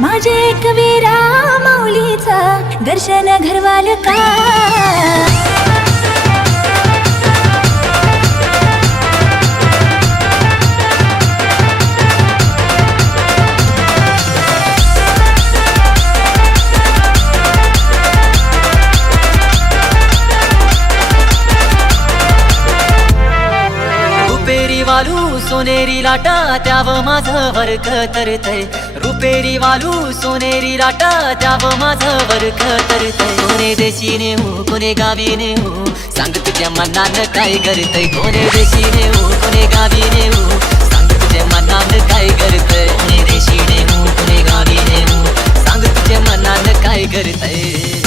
माझे कवीरा माऊलीचा दर्शन घरवाल का वालू सोनेरी लाटा त्याव माझं वर्क तरतय रुपेरी वालू सोनेरी लाटा त्याव माझं वर्क तरतय कोणे देशी नेऊ कोणे गावी नेऊ सांग तुझ्या मनानं काय करतय कोणे देशी नेऊ कोणे गावी नेऊ सांग तुझ्या मनानं काय करतय कोणे देशी नेऊ कोणे गावी नेऊ सांग तुझ्या मनानं काय करतय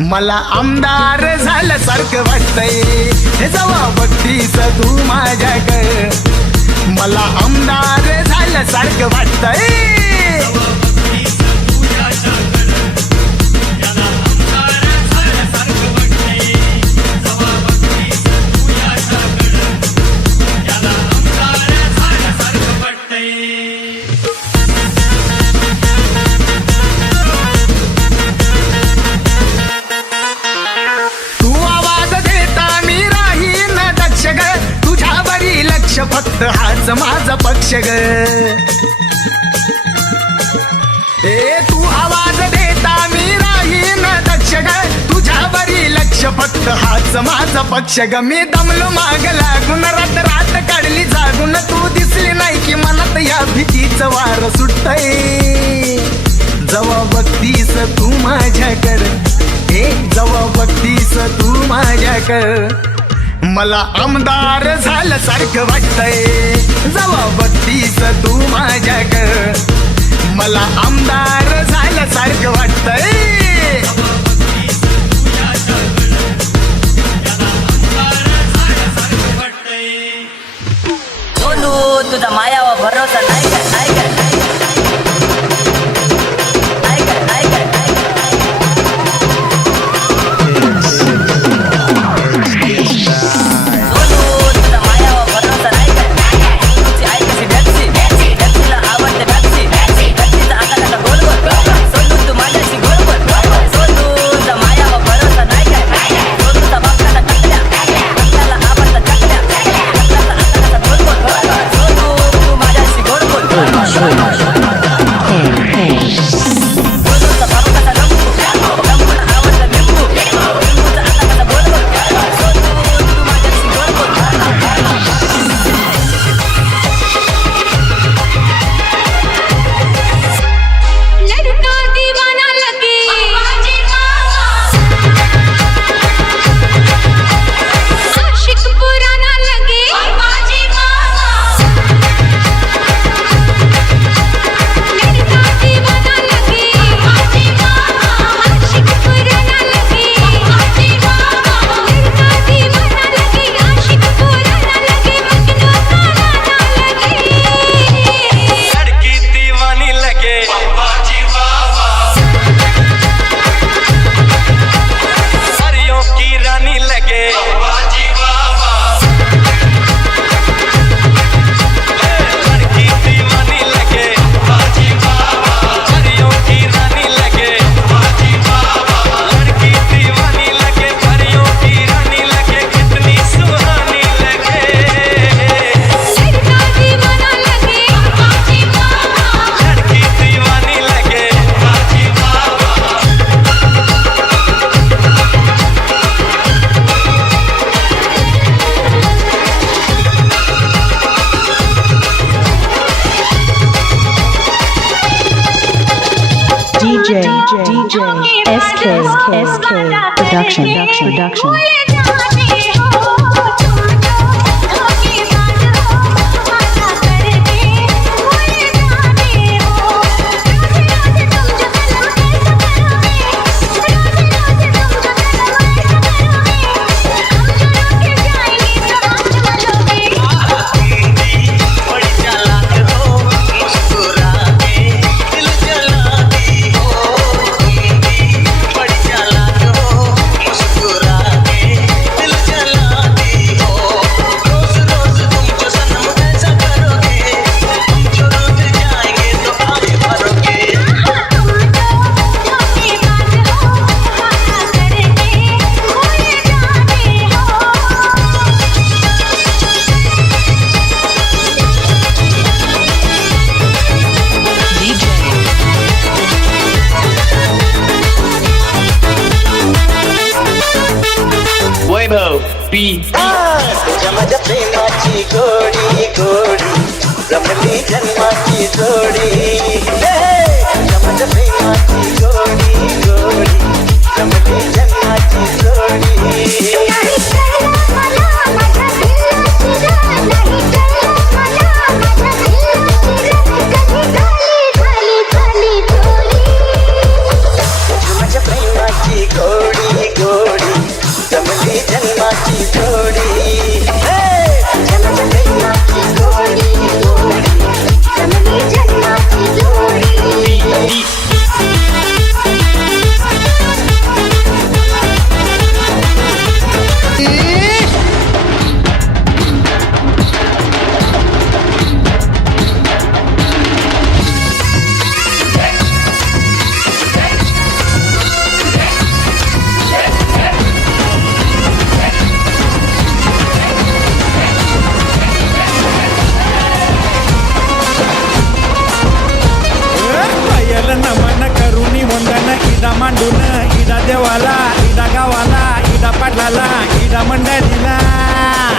मला आमदार झाल्यासारखं वाटतंय हे जेव्हा बघतीस तू माझ्याकडे. मला आमदार झाल्यासारखं वाटतंय. फक्त हाच माझा पक्ष ग. ए तू आवाज देता मी राहीन दक्ष ग. तुझ्यावरी लक्ष फक्त हाच माझा पक्ष ग. मी दमलो माग लागून रात रात काढली जागून. तू दिसली नाही की मनात या भीतीचं वार सुटतंय जेव्हा बघतीस तू माझ्याकडे. हे जेव्हा बघतीस तू माझ्याकडे. मला आमदार झाल्यासारखं वाटतंय जेव्हा बघतीस तू माझ्याकडे. मला आमदार झाल्यासारखं वाटतंय. सोनू तुझा मायावर भरोसा नाही का नाही का नाही का नाही का. DJ SK Production. तुझ्या माझ्या प्रेमाची गोडी गोडी जमली जन्माची जोडी. तुझ्या माझ्या प्रेमाची गोडी गोडी जमली जन्माची जोडी. माझ्या प्रेमाची गोडी मंडळीला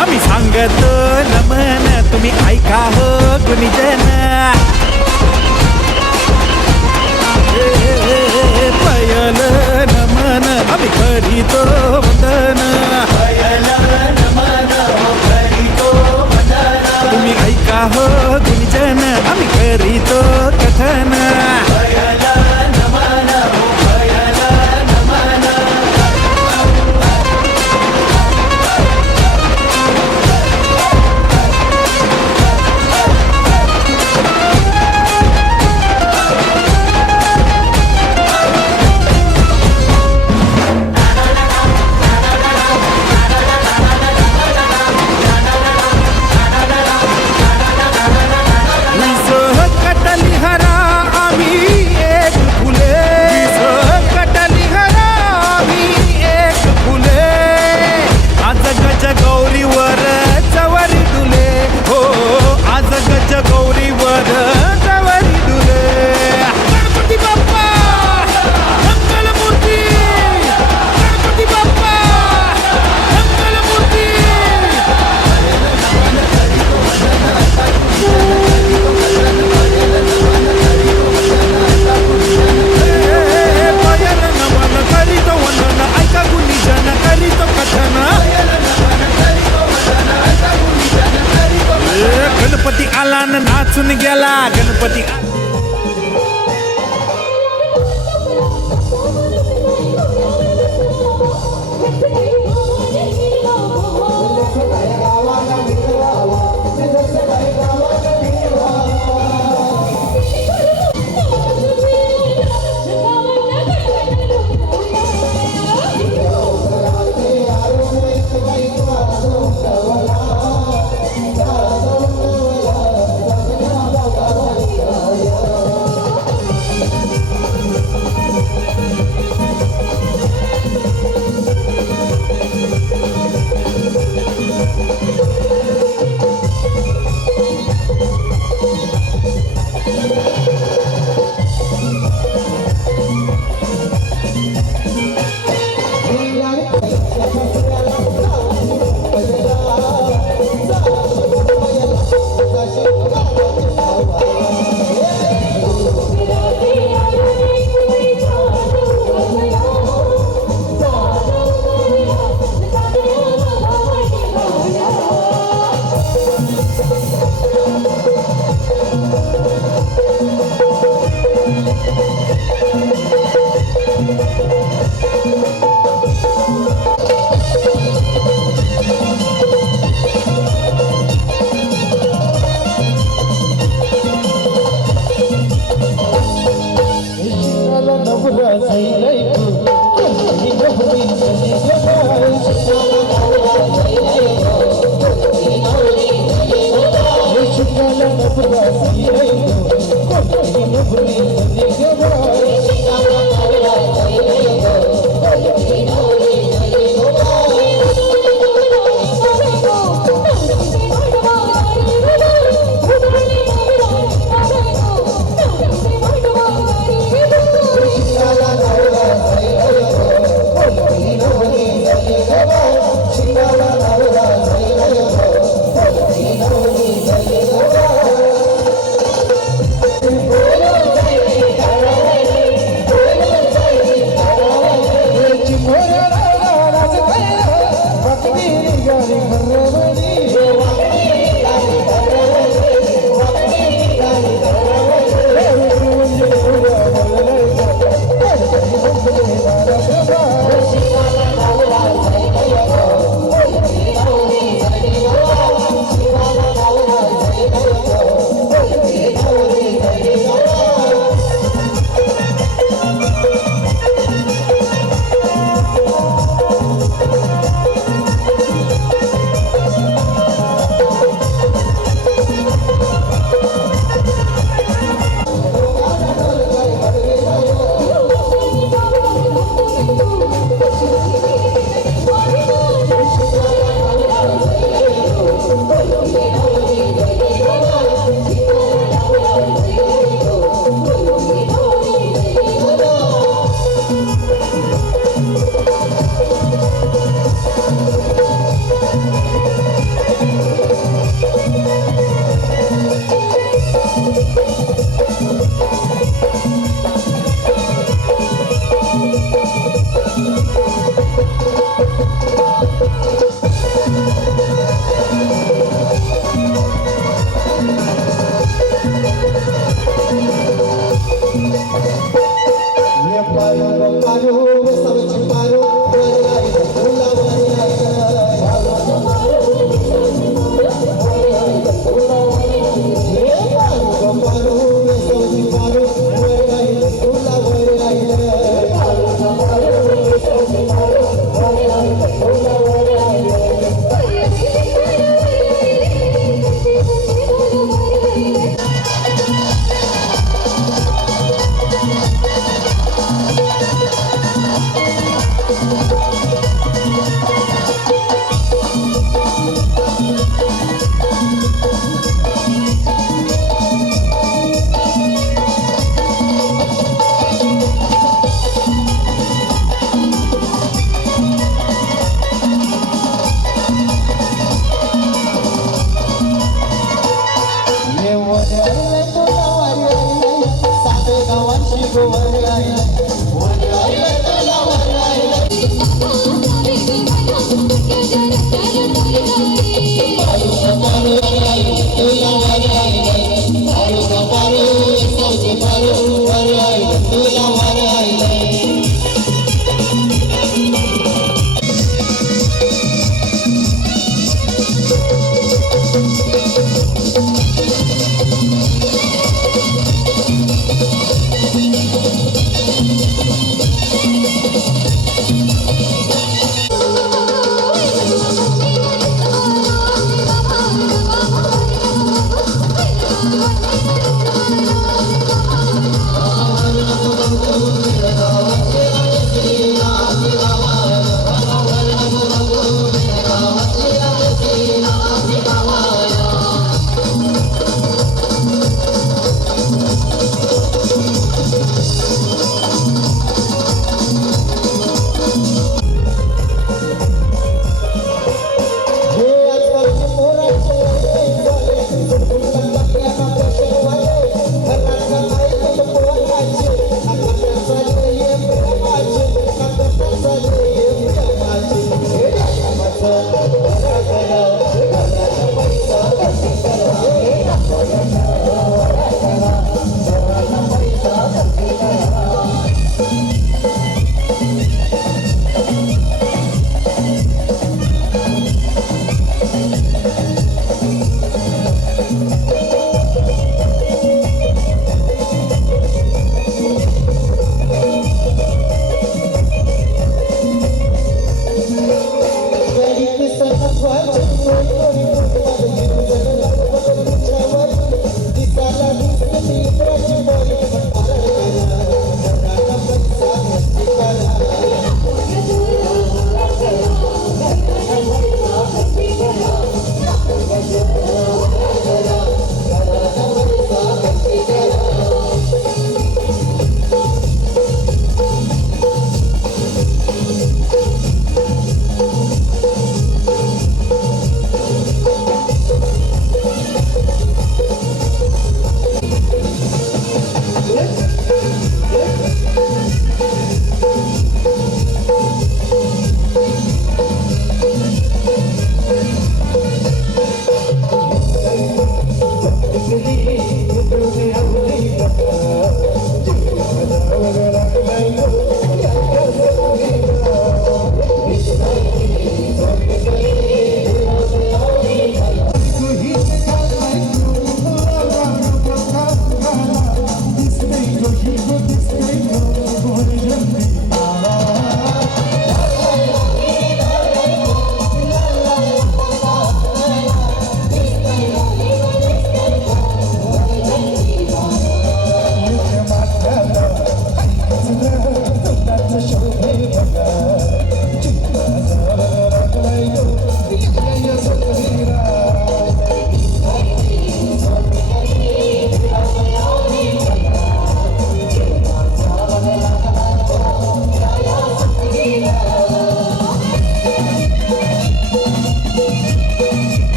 आम्ही सांगतो नमन तुम्ही ऐका हो गुणीजन पयल नमन आम्ही करीतो वंदन तुम्ही ऐका हो गुणीजन आम्ही करीतो कथन गणपती आला न नाचून गेला गणपती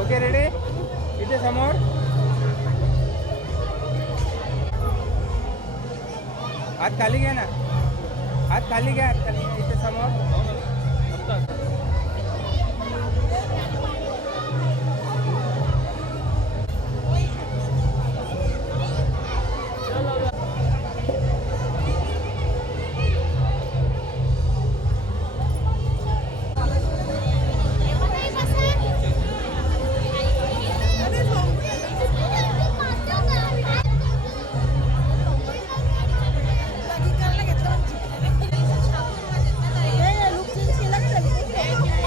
ओके रेडी इथे समोर हात खाली घ्या ना हात खाली घ्या इथे समोर लुक चेंज केला का?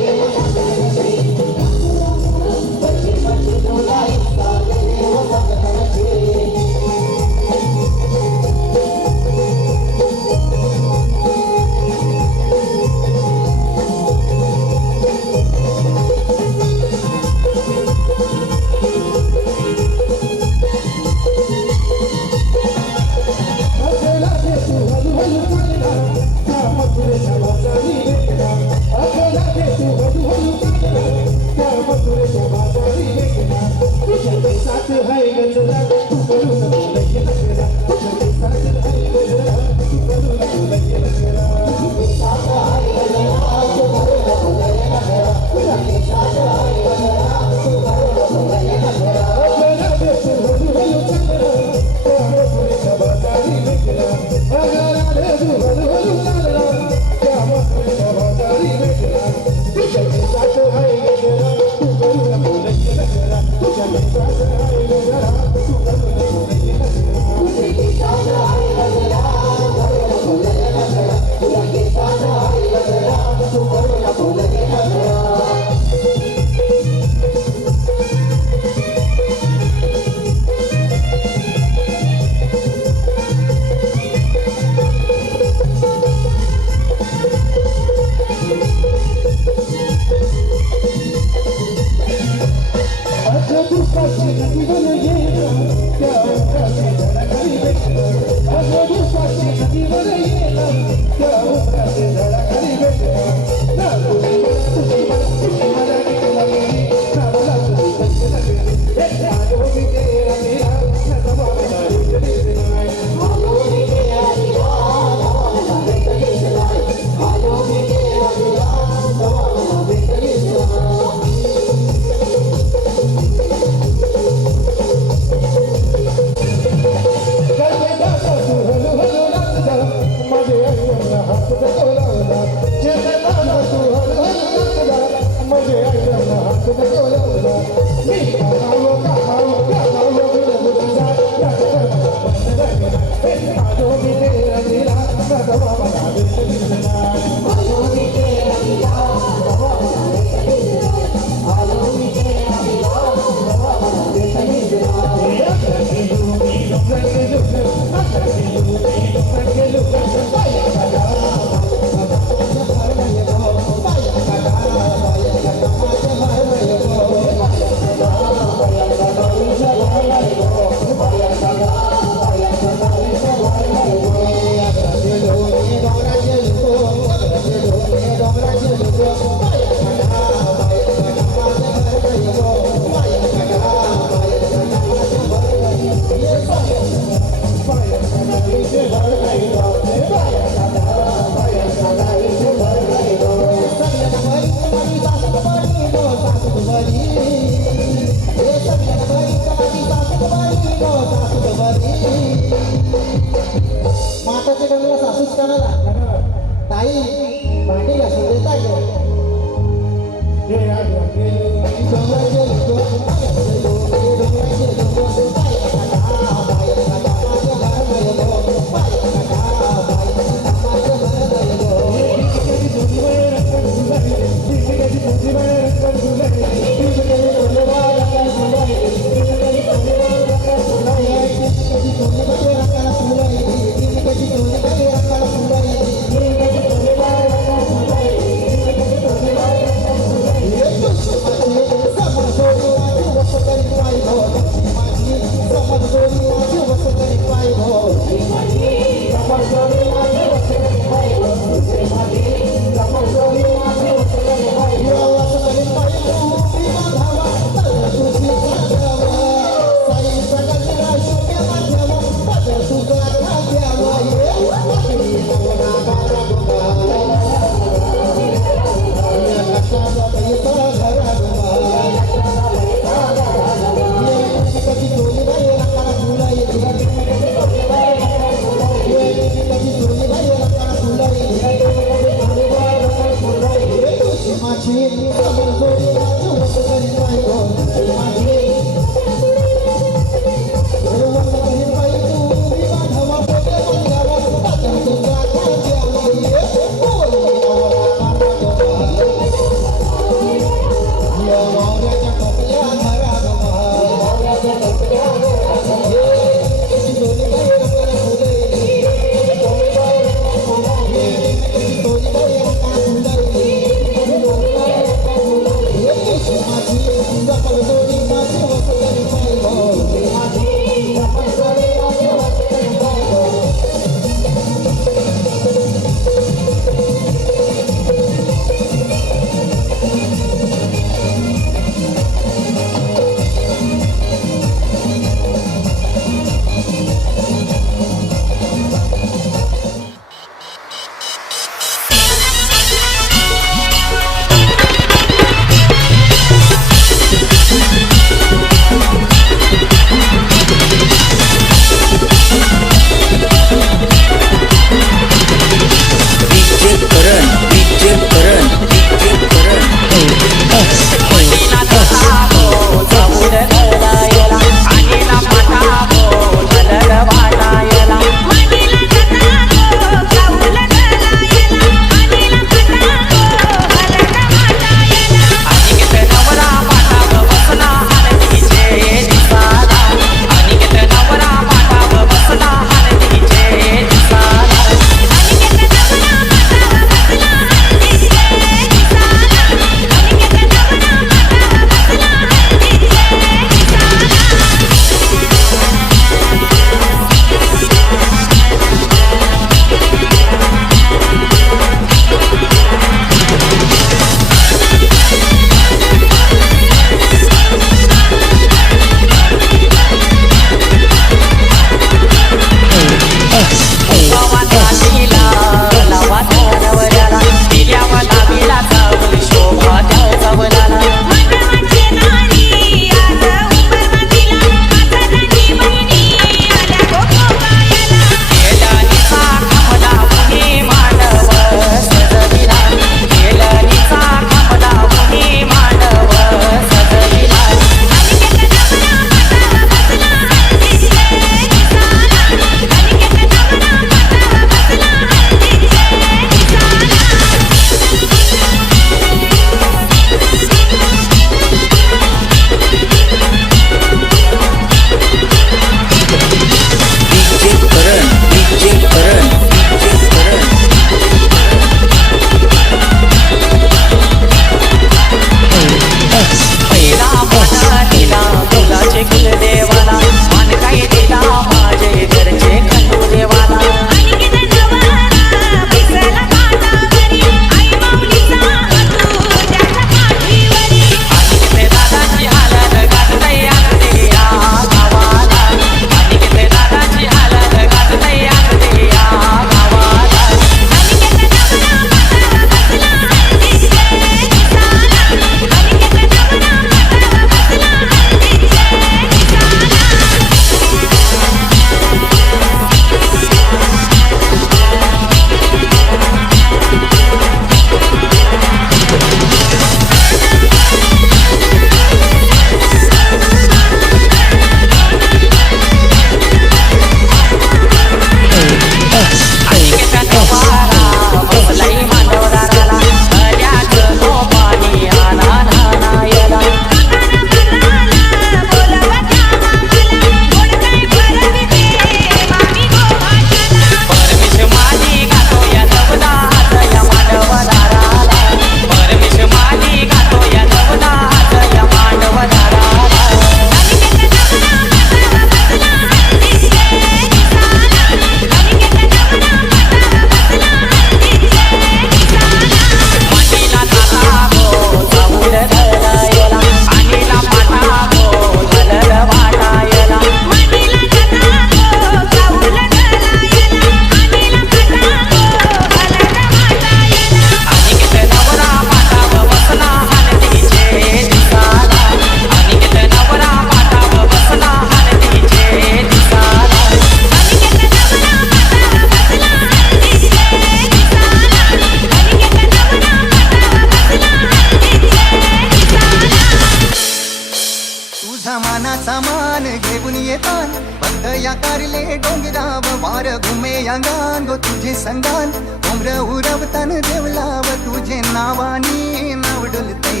डोंगराव वार घुमे अंगान गो तुझे संगान उमर उरवतन देवलाव तुझे नावानी नाव डुलते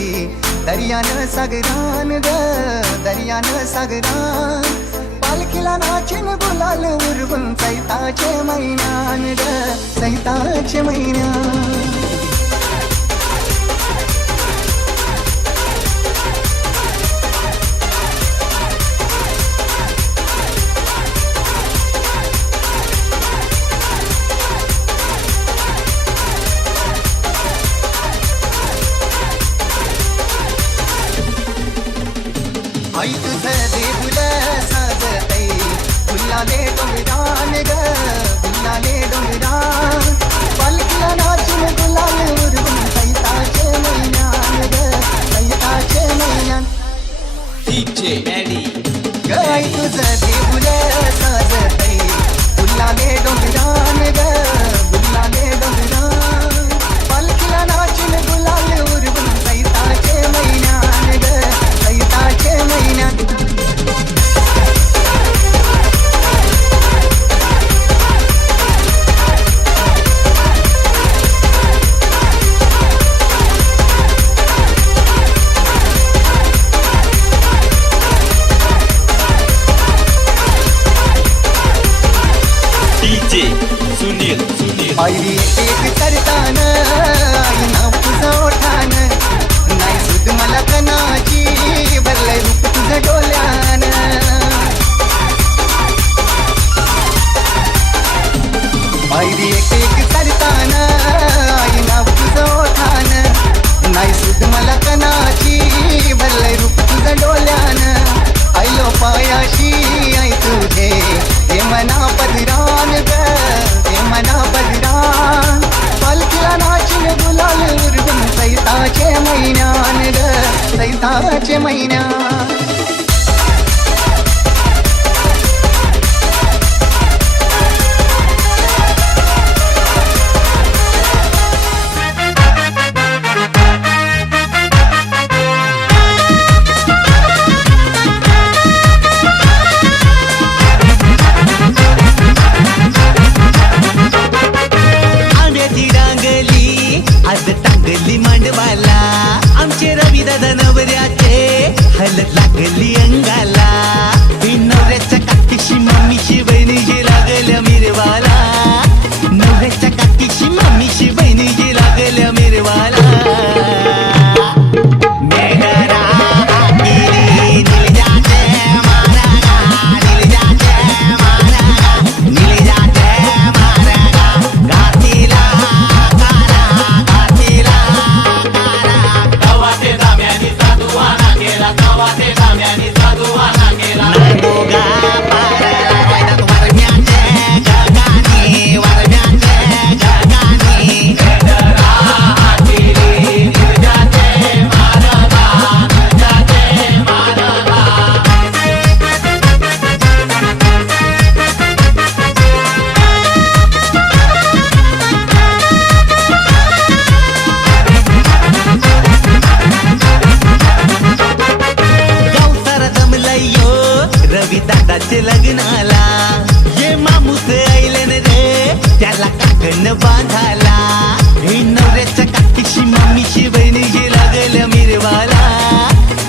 दर्यान सागरान ग दर्यान सागरान पालखीला नाचिन गुलाल उरवून सैताचे महिन्यान ग सैताचे महिन्यान आई तुझं देऊळ साजतई गुलाले डोंगरान ग गुलाले डोंगरान पालखीला नाचून गुलाल उरवून सैताचे महिन्यान ग सैताचे महिन्यान ग आई तुझं देऊळ साजतई गुलाले डोंगरान ग गुलाले डोंगरान पालखीला नाचून गुलाल उरवून सैताचे महिन्यान ग सैताचे महिन्यान आईरी एक करतान आई नाव तुझं ओठान नाही सुद मला कनाची भरलंय रूप तुझं डोल्यान आईरी एक करतान आई नाव तुझं ओठान नाही सुद मला कनाची भरलंय रूप तुझं डोल्यान आईलो पायाशी आई तुझे हे मना पदरान ग हे मना पदरान पालखीला नाचिन गुलाल उरवून सैताचे महिन्यान ग सैताचे महिन्यान आज टाकली मांडवाला आमचे रवी दादा नवऱ्याचे हलत लागली अंगाला नवऱ्याच्या काकीशी मम्मीशी बहिणीशी लागल्या मिरवाला नवऱ्याच्या काकीशी मम्मीशी बहिणीशी लागल्या मिरवाला लग्नाला ये मामूस ऐलन रे त्याला काकण बांधाला हे नवऱ्याच्या काकीशी मम्मीशी बहिणीशी लागल्या मिरवाला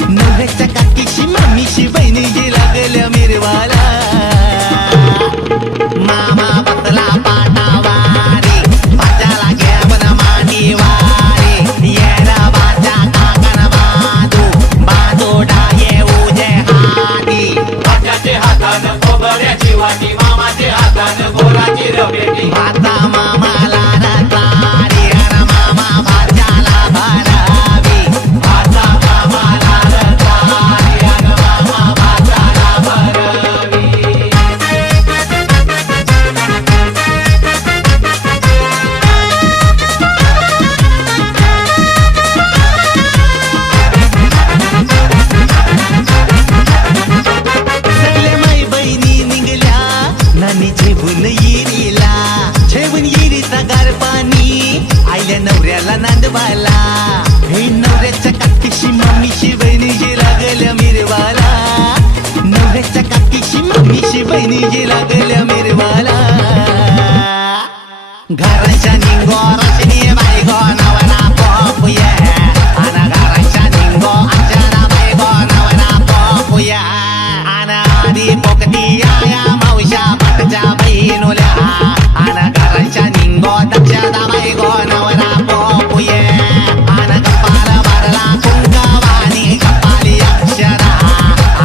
नवऱ्याच्या काकीशी मम्मीशी बहिणीशी लागल्या मिरवाला मामा बसला पाटावारी भाच्याला घ्या बन मांडीवारी येरा बाजा काकण बाजू डाये उजे हाती हातान खोबऱ्याची वाटी मामाचे हातान गोराची रवेटी भाता मामाला रतारी अन मामा भाज्याला भरावी भाता मामाला रतारी अन मामा भाज्याला भरावी नानी जेवून येरीला जेवून येरीचा गार पाणी आईल्या नवऱ्याला नांदवाला हे नवऱ्याच्या काकीशी मम्मीशी बहिणीशी लागल्या मिरवाला नवऱ्याच्या काकीशी मम्मीशी वहिनीची लागल्या मिरवाला घराच्या निंगो रचनी बायगो नवरा पपुया आना घराच्या निंगो अंजना बायगो नवरा पपुया आना आधी पोकती या मावशा पटच्या बहिनुल्या आना घराच्या निंगो दक्षदा बायगो नवरा पपुया आना कपाल भरला कुंकवानी कपाली अक्षरा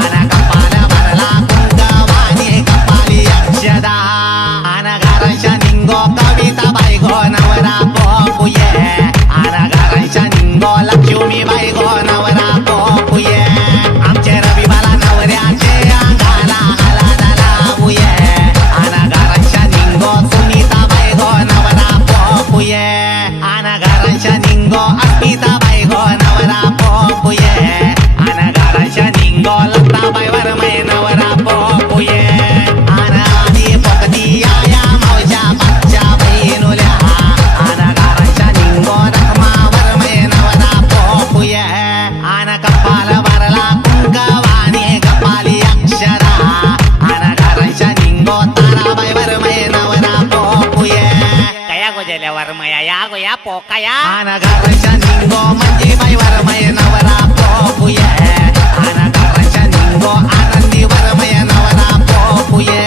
आना कपाल भरला कुंकवानी कपाली अक्षरा आना घराच्या निंगो कविता बायगो नवरा पपुये आना घराच्या निंगो लक्ष्मी बायगो नवरा पपुये आमचे रविबाला नवऱ्याचे अंगाला हलादा लावूये आना घराच्या निंगो सुनीता बायगो नवरा पपुये आना घराच्या निंगो अस्मिता बायगो नवरा पपुये आना घराच्या निंगो लता बाय वरमय नवरा पपुये आना आधी पकती या मावशा पाच्या बहिनुल्या आना घराच्या निंगो रखमा वरमय नवरा पपुये आना कपाल भरला कुंकवानी कपाली अक्षरा आना घराच्या निंगो ताराबाई वरमय नवरा पपुये कया गोजल्या वरमया या गोया पोकाया आना घराच्या निंगो मंजीबाई वरमय नवरा पपुये आना घराच्या निंगो आनंदी वरमय नवरा पपुये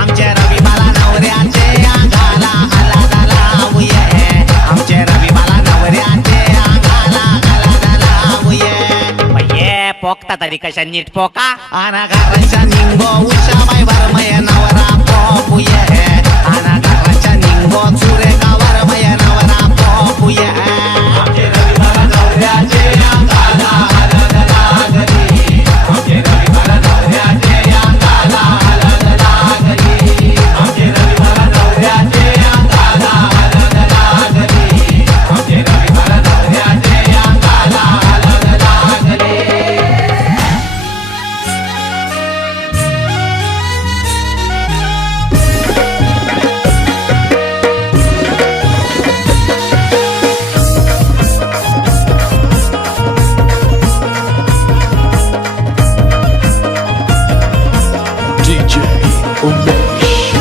आमचे रविबाला नवऱ्याचे अंगाला हलादा लावूये आमचे रविबाला नवऱ्याचे अंगाला हलादा लावूये ये पोकता तरी कशा नीट पोका आना घराच्या निंगो उषाबाई वरमय नवरा पपुये आना घराच्या निंगो सुरेखा वरमय नवरा पपुये आमचे रविबाला नवऱ्याचे अंगाला हलादा लागली आमचे रविबाला नवऱ्याचे अंगाला हलादा लागली आमचे रविबाला नवऱ्याचे अंगाला हलादा लागली आमचे रविबाला नवऱ्याचे अंगाला हलादा लागली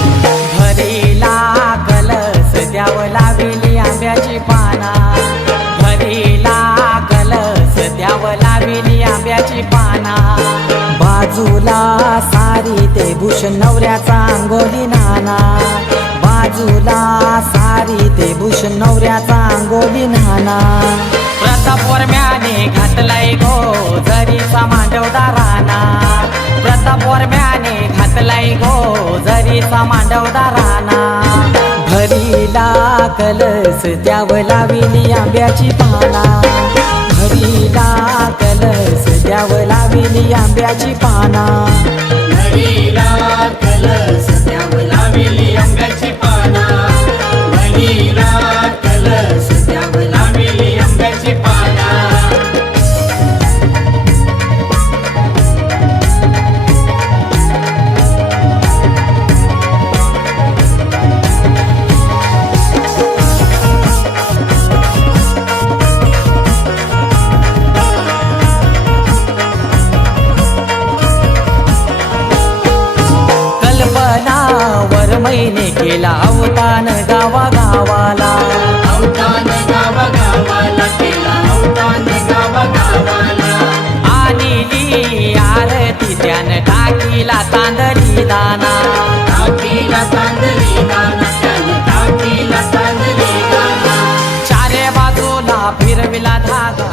भरीला कलस द्याव लाविली आंब्याची पाना भरीला कलस द्याव लाविली आंब्याची पाना बाजूला सारी ते भूषण नवऱ्याचा अंगोली नाना बाजूला सारी ते भूषण नवऱ्याचा अंगोली नाना प्रतापोरम्याने घातलाय गो जरीचा मांडवदा राणा प्रतापोरम्याने घातलाय गो जरीचा मांडवदा राणा भरीला कलस द्याव लाविली आंब्याची पाना भरीला कलस द्याव लाविली आंब्याची पाना भरीला कलस द्याव लाविली आंब्याची पाना भरीला कलस द्याव लाविली आंब्याची पाना महिने केला अवतान गावागावाला अवतान गावागावाला केला अवतान गावागावाला आणली आरती त्यानं टाकीला तांदळी दाना टाकीला तांदळी दाना त्यानं टाकीला तांदळी दाना चारे बाजूला फिरविला धागा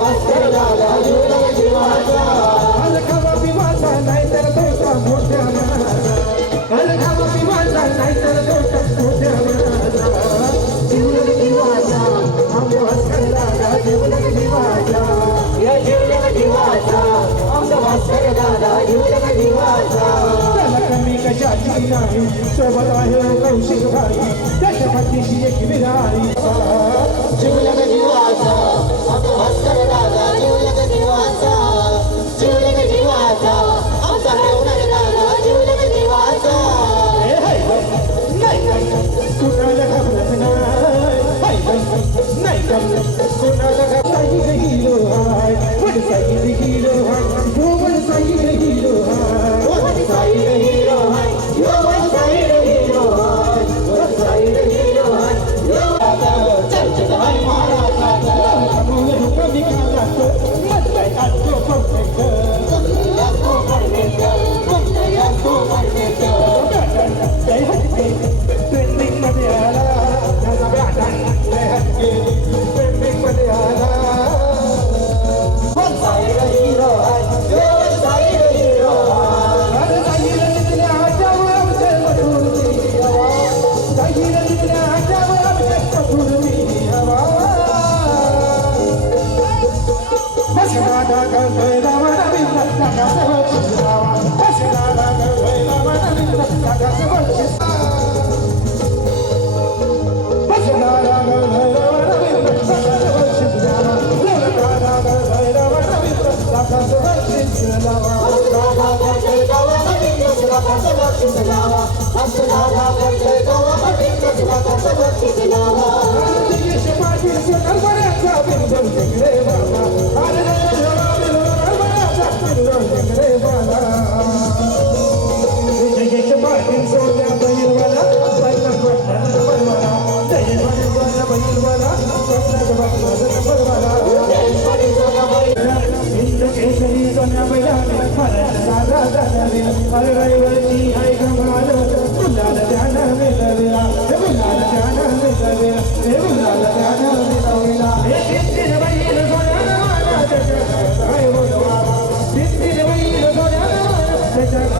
भास्कर दादा जीवलग जीवाचा खावा पिवाचा नाहीतर तोटा मोठ्या मनाचा खावा पिवाचा नाहीतर तोटा मोठ्या मनाचा जीवलग जीवाचा आमचा भास्कर दादा जीवलग जीवाचा या जीवलग जीवाचा आमचा भास्कर दादा जीवलग जीवाचा कमी कशाची नाही सोबत आहे कौशिक भाई त्याच्या पाठीशी एक विराई जीवलग जीवाचा आमचा भास्कर दादा जीवलग जीवाचा जीवलग जीवाचा आमचा देवनाथ दादा जीवलग जीवाचा कुणाला घाबरत नाही कुणाला साईड हिरो हाय वन साईड हिरो हाय हो वन साईड हिरो हाय वन साईड हिरो हाय यो वन साईड हिरो हाय वन साईड हिरो हाय यो चर्चेत हाय महाराजाचा म्हणून कमी काढतो मधलाय आतो ट्रेंडिंग मध्ये आला ट्रेंडिंग मध्ये आला वन साईड हिरो हाय यो one side hero high side तिथल्या आजावर आमचे मधुरती हवा साईड तिथल्या आजावर आमचे मधुरती हवा बस दादा गंगै रामा रवींद्र दादा शिवावा बस दादा गंगै रामा रवींद्र दादा शिवावा बस दादा गंगै रामा रवींद्र दादा शिवावा दादा गंगै रामा रवींद्र दादा शिवावा अरे रविवारची आहे कमाल गुलाल त्यानं मिळविला गुलाल त्यानं मिळविला गुलाल त्यानं मिळविला हे किती बैल सोन्यानं मला त्याच्या काय बोलवा किती बैल सोन्यानं मला त्याच्या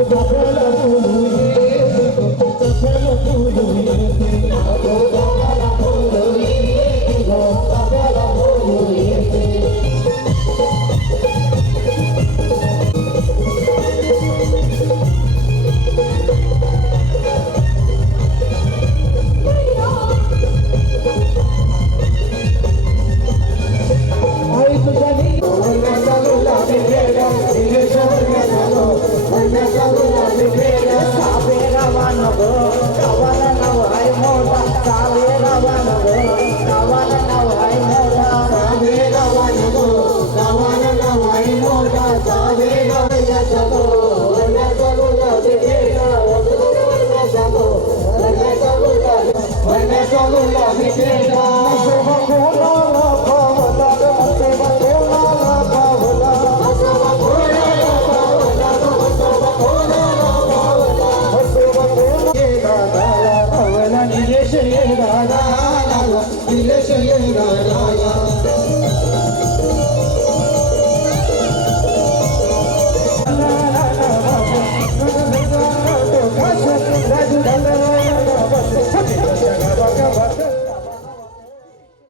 Bye.